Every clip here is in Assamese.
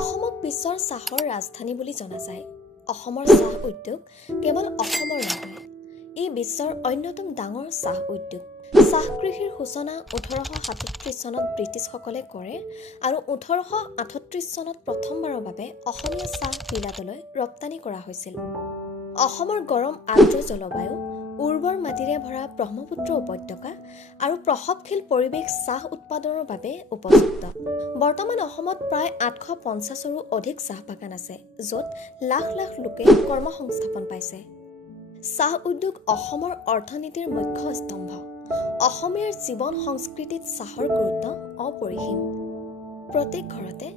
অসমক বিশ্বৰ চাহৰ ৰাজধানী বুলি জনা যায়। অসমৰ চাহ উদ্যোগ কেৱল অসমৰ নহয়, ই বিশ্বৰ অন্যতম ডাঙৰ চাহ উদ্যোগ। চাহ কৃষিৰ সূচনা 1837 চনত ব্ৰিটিছসকলে কৰে আৰু 1838 চনত প্ৰথমবাৰৰ বাবে অসমীয়া চাহ বিলাতলৈ ৰপ্তানি কৰা হৈছিল। অসমৰ গৰম আৰ্দ্ৰ জলবায়ু, উৰ্বৰ মাটিৰে ভৰা ব্ৰহ্মপুত্ৰ উপত্যকা আৰু প্ৰসৱশীল পৰিৱেশ চাহ উৎপাদনৰ বাবে উপযুক্ত। বৰ্তমান অসমত প্ৰায় 850ৰো অধিক চাহ বাগান আছে, য'ত লাখ লাখ লোকে কৰ্মসংস্থাপন পাইছে। চাহ উদ্যোগ অসমৰ অৰ্থনীতিৰ মুখ্য স্তম্ভ। অসমীয়াৰ জীৱন সংস্কৃতিত চাহৰ গুৰুত্ব অপৰিসীম। প্ৰত্যেক ঘৰতে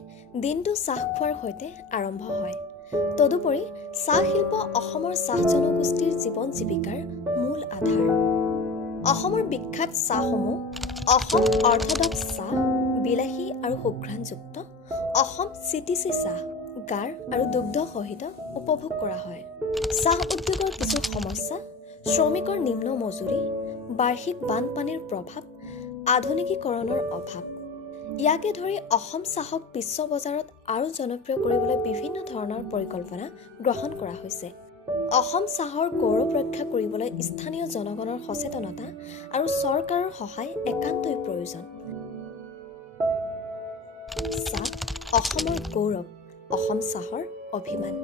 দিনটো চাহ খোৱাৰ সৈতে আৰম্ভ হয়। তদুপৰি চাহ শিল্প অসমৰ চাহ জনগোষ্ঠীৰ জীৱন জীৱিকাৰ মূল আধাৰ। অসমৰ বিখ্যাত চাহসমূহ অসম অৰ্থডক্স চাহ, বিলাসী আৰু সুঘ্ৰাণযুক্ত, অসম চিটিচি চাহ, গাৰ আৰু দুগ্ধ সহিত উপভোগ কৰা হয়। চাহ উদ্যোগৰ কিছু সমস্যা: শ্ৰমিকৰ নিম্ন মজুৰি, বাৰ্ষিক বানপানীৰ প্ৰভাৱ, আধুনিকীকৰণৰ অভাৱ। ইয়াকে ধৰি অসম চাহক বিশ্ব বজাৰত আৰু জনপ্ৰিয় কৰিবলৈ বিভিন্ন ধৰণৰ পৰিকল্পনা গ্ৰহণ কৰা হৈছে। অসম চাহৰ গৌৰৱ ৰক্ষা কৰিবলৈ স্থানীয় জনগণৰ সচেতনতা আৰু চৰকাৰৰ সহায় একান্তই প্ৰয়োজন। চাহ অসমৰ গৌৰৱ, অসম চাহৰ অভিমান।